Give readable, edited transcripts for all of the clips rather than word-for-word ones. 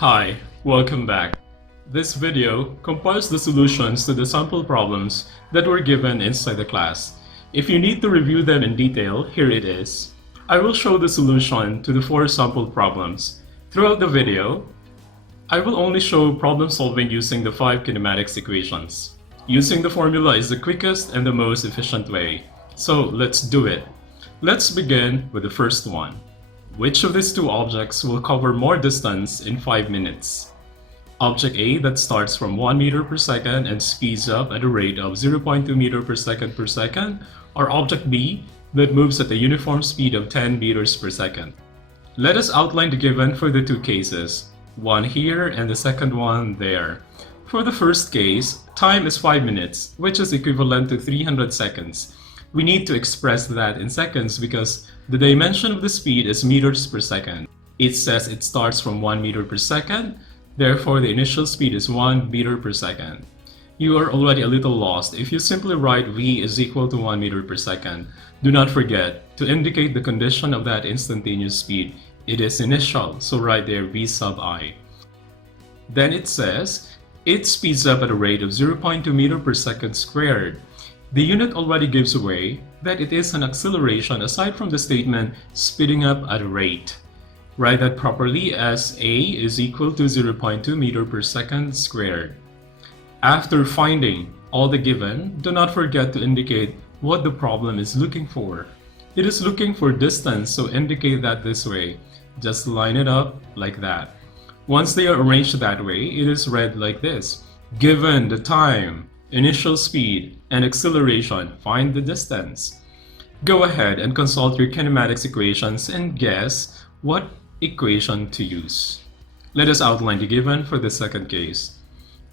Hi, welcome back. This video compiles the solutions to the sample problems that were given inside the class. If you need to review them in detail, here it is. I will show the solution to the 4 sample problems. Throughout the video, I will only show problem solving using the 5 kinematics equations. Using the formula is the quickest and the most efficient way. So let's do it. Let's begin with the first one. Which of these two objects will cover more distance in 5 minutes? Object A that starts from 1 meter per second and speeds up at a rate of 0.2 meter per second, or object B that moves at a uniform speed of 10 meters per second. Let us outline the given for the two cases, one here and the second one there. For the first case, time is 5 minutes, which is equivalent to 300 seconds. We need to express that in seconds because the dimension of the speed is meters per second. It says it starts from 1 meter per second, therefore the initial speed is 1 meter per second. You are already a little lost if you simply write v is equal to 1 meter per second. Do not forget to indicate the condition of that instantaneous speed. It is initial, so write there v sub I. Then it says it speeds up at a rate of 0.2 meter per second squared. The unit already gives away that it is an acceleration aside from the statement speeding up at a rate. Write that properly as a is equal to 0.2 meter per second squared. After finding all the given, do not forget to indicate what the problem is looking for. It is looking for distance, so indicate that this way. Just line it up like that. Once they are arranged that way, it is read like this. Given the time, initial speed, and acceleration, find the distance. Go ahead and consult your kinematics equations and guess what equation to use. Let us outline the given for the second case.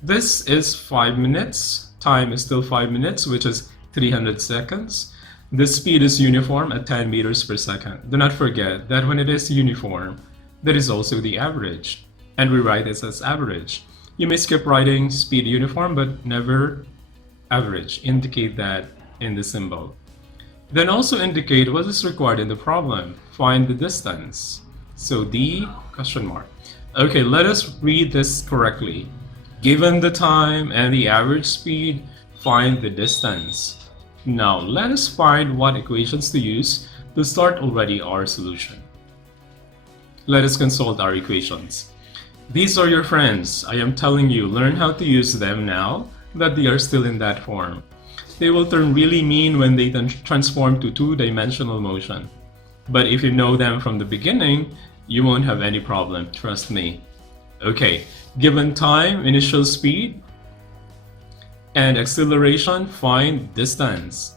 This is 5 minutes. Time is still 5 minutes, which is 300 seconds. The speed is uniform at 10 meters per second. Do not forget that when it is uniform, that is also the average. And we write this as average. You may skip writing speed uniform, but never average. Indicate that in the symbol. Then also indicate what is required in the problem. Find the distance. So D question mark. Okay, let us read this correctly. Given the time and the average speed, find the distance. Now let us find what equations to use to start already our solution. Let us consult our equations. These are your friends. I am telling you, learn how to use them now that they are still in that form. They will turn really mean when they transform to two-dimensional motion. But if you know them from the beginning, you won't have any problem, trust me. Okay, given time, initial speed, and acceleration, find distance.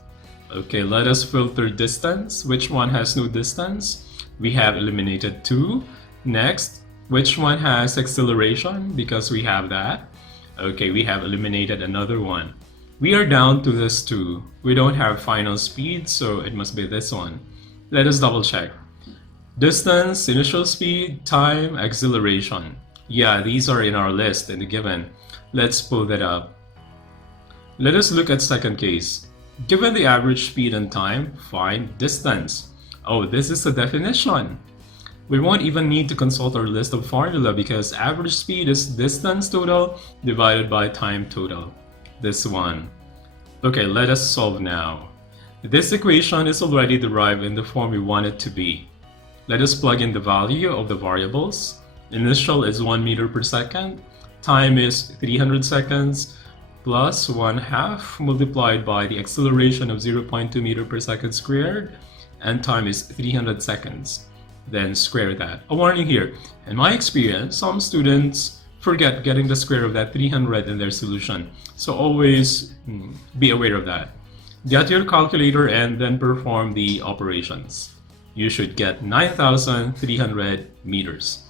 Okay, let us filter distance. Which one has no distance? We have eliminated 2. Next, which one has acceleration? Because we have that. Okay, we have eliminated another one. We are down to this 2. We don't have final speed, so it must be this one. Let us double check. Distance, initial speed, time, acceleration. Yeah, these are in our list in the given. Let's pull that up. Let us look at second case. Given the average speed and time, find distance. Oh, this is the definition. We won't even need to consult our list of formula because average speed is distance total divided by time total. This one. Okay, let us solve now. This equation is already derived in the form we want it to be. Let us plug in the value of the variables. Initial is 1 meter per second. Time is 300 seconds plus 1/2 multiplied by the acceleration of 0.2 meter per second squared, and time is 300 seconds. Then square that. A warning here, in my experience, some students forget getting the square of that 300 in their solution. So always be aware of that. Get your calculator and then perform the operations. You should get 9,300 meters.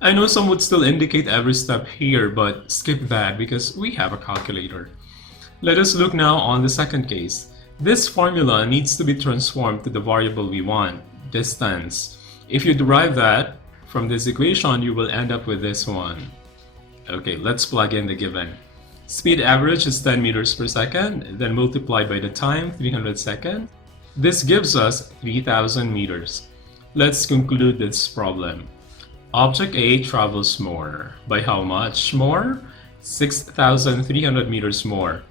I know some would still indicate every step here, but skip that because we have a calculator. Let us look now on the second case. This formula needs to be transformed to the variable we want, distance. If you derive that from this equation, you will end up with this one. Okay, let's plug in the given. Speed average is 10 meters per second, then multiplied by the time, 300 seconds. This gives us 3,000 meters. Let's conclude this problem. Object A travels more. By how much more? 6,300 meters more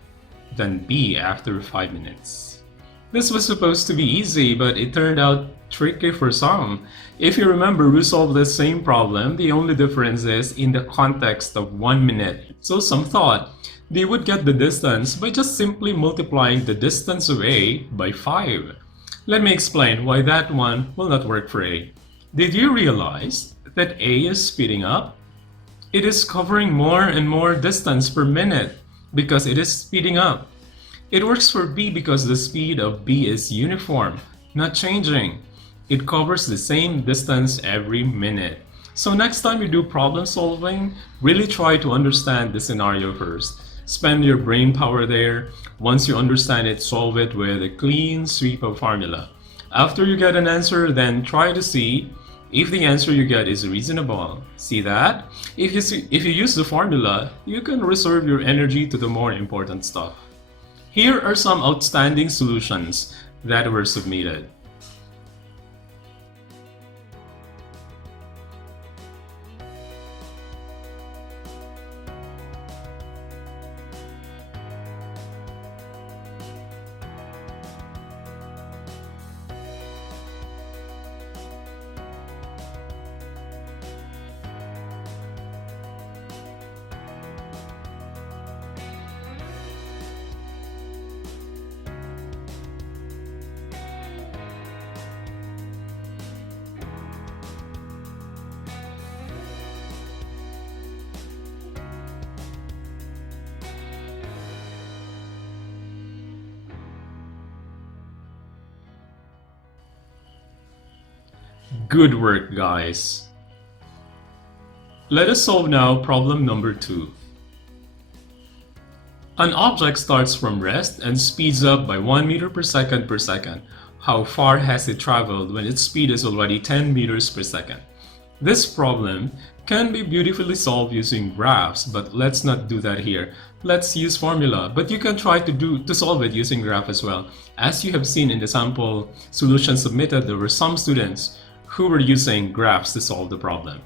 than B after 5 minutes. This was supposed to be easy, but it turned out tricky for some. If you remember, we solved the same problem. The only difference is in the context of 1 minute. So some thought they would get the distance by just simply multiplying the distance of A by 5. Let me explain why that one will not work for A. Did you realize that A is speeding up? It is covering more and more distance per minute because it is speeding up. It works for B because the speed of B is uniform, not changing. It covers the same distance every minute. So next time you do problem solving, really try to understand the scenario first. Spend your brain power there. Once you understand it, solve it with a clean sweep of formula. After you get an answer, then try to see if the answer you get is reasonable. See that? If you use the formula, you can reserve your energy to the more important stuff. Here are some outstanding solutions that were submitted. Good work, guys. Let us solve now problem number 2. An object starts from rest and speeds up by 1 meter per second per second. How far has it traveled when its speed is already 10 meters per second? This problem can be beautifully solved using graphs, but let's not do that here. Let's use formula, but you can try to solve it using graph as well. As you have seen in the sample solution submitted, there were some students who were using graphs to solve the problem.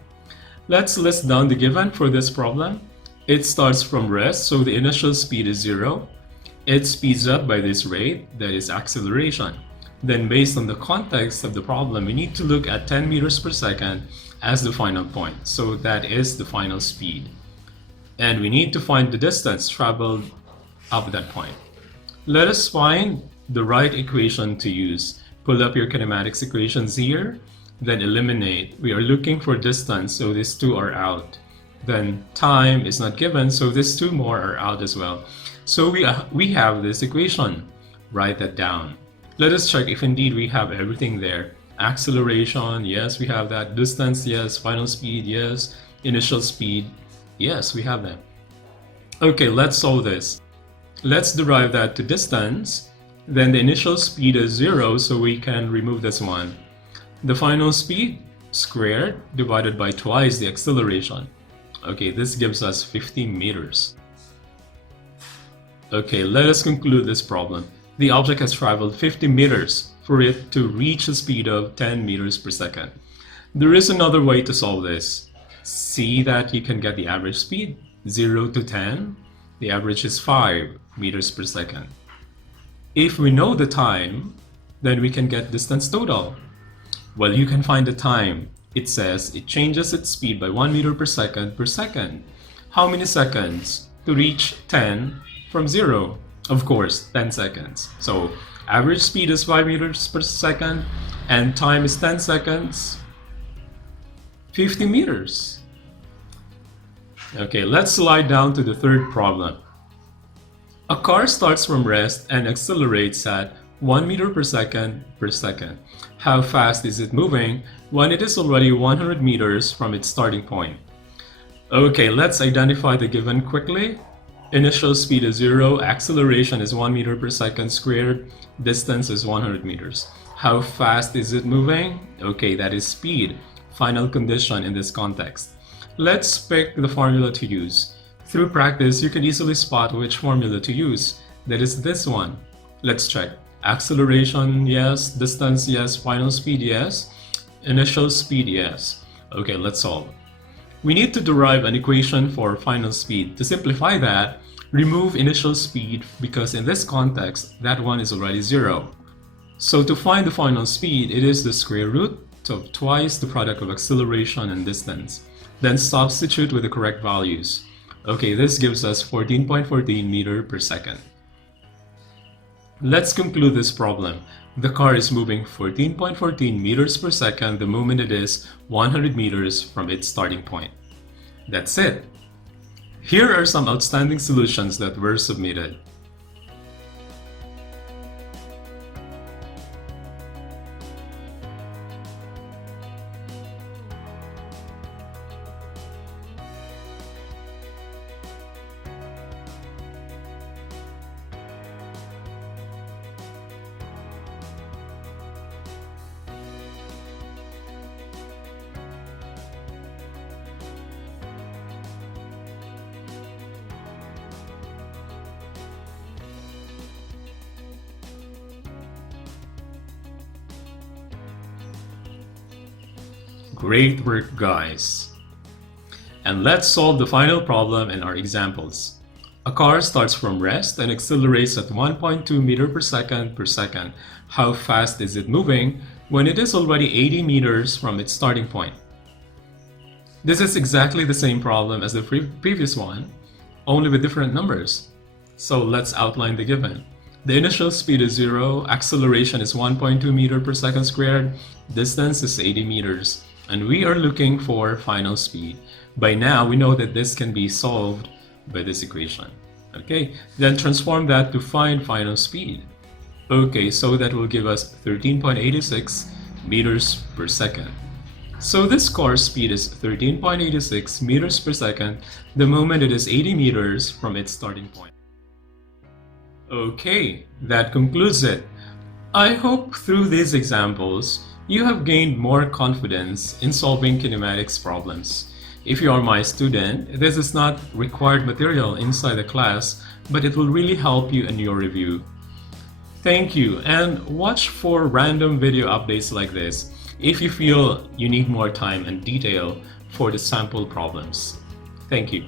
Let's list down the given for this problem. It starts from rest, so the initial speed is 0. It speeds up by this rate, that is acceleration. Then based on the context of the problem, we need to look at 10 meters per second as the final point. So that is the final speed. And we need to find the distance traveled up that point. Let us find the right equation to use. Pull up your kinematics equations here, then eliminate. We are looking for distance, so these two are out. Then time is not given, so these two more are out as well. So we have this equation. Write that down. Let us check if indeed we have everything there. Acceleration, yes, we have that. Distance, yes. Final speed, yes. Initial speed, yes, we have that. Okay, let's solve this. Let's derive that to distance. Then the initial speed is 0, so we can remove this one. The final speed squared divided by twice the acceleration. Okay, this gives us 50 meters. Okay, let us conclude this problem. The object has traveled 50 meters for it to reach a speed of 10 meters per second. There is another way to solve this. See that you can get the average speed, 0 to 10. The average is 5 meters per second. If we know the time, then we can get distance total. Well, you can find the time. It says it changes its speed by 1 meter per second per second. How many seconds to reach 10 from 0? Of course, 10 seconds. So average speed is 5 meters per second and time is 10 seconds, 50 meters. Okay, let's slide down to the third problem. A car starts from rest and accelerates at 1 meter per second per second. How fast is it moving when it is already 100 meters from its starting point? Okay, let's identify the given quickly. Initial speed is 0, acceleration is 1 meter per second squared, distance is 100 meters. How fast is it moving? Okay, that is speed, final condition in this context. Let's pick the formula to use. Through practice, you can easily spot which formula to use. That is this one. Let's check. Acceleration, yes. Distance, yes. Final speed, yes. Initial speed, yes. Okay, let's solve. We need to derive an equation for final speed. To simplify that, remove initial speed because in this context, that one is already 0. So to find the final speed, it is the square root of twice the product of acceleration and distance. Then substitute with the correct values. Okay, this gives us 14.14 meter per second. Let's conclude this problem. The car is moving 14.14 meters per second the moment it is 100 meters from its starting point. That's it. Here are some outstanding solutions that were submitted. Great work, guys! And let's solve the final problem in our examples. A car starts from rest and accelerates at 1.2 meter per second. How fast is it moving when it is already 80 meters from its starting point? This is exactly the same problem as the previous one, only with different numbers. So let's outline the given. The initial speed is 0, acceleration is 1.2 meter per second squared, distance is 80 meters. And we are looking for final speed. By now, we know that this can be solved by this equation. Okay, then transform that to find final speed. Okay, so that will give us 13.86 meters per second. So this car's speed is 13.86 meters per second the moment it is 80 meters from its starting point. Okay, that concludes it. I hope through these examples, you have gained more confidence in solving kinematics problems. If you are my student, this is not required material inside the class, but it will really help you in your review. Thank you, and watch for random video updates like this if you feel you need more time and detail for the sample problems. Thank you.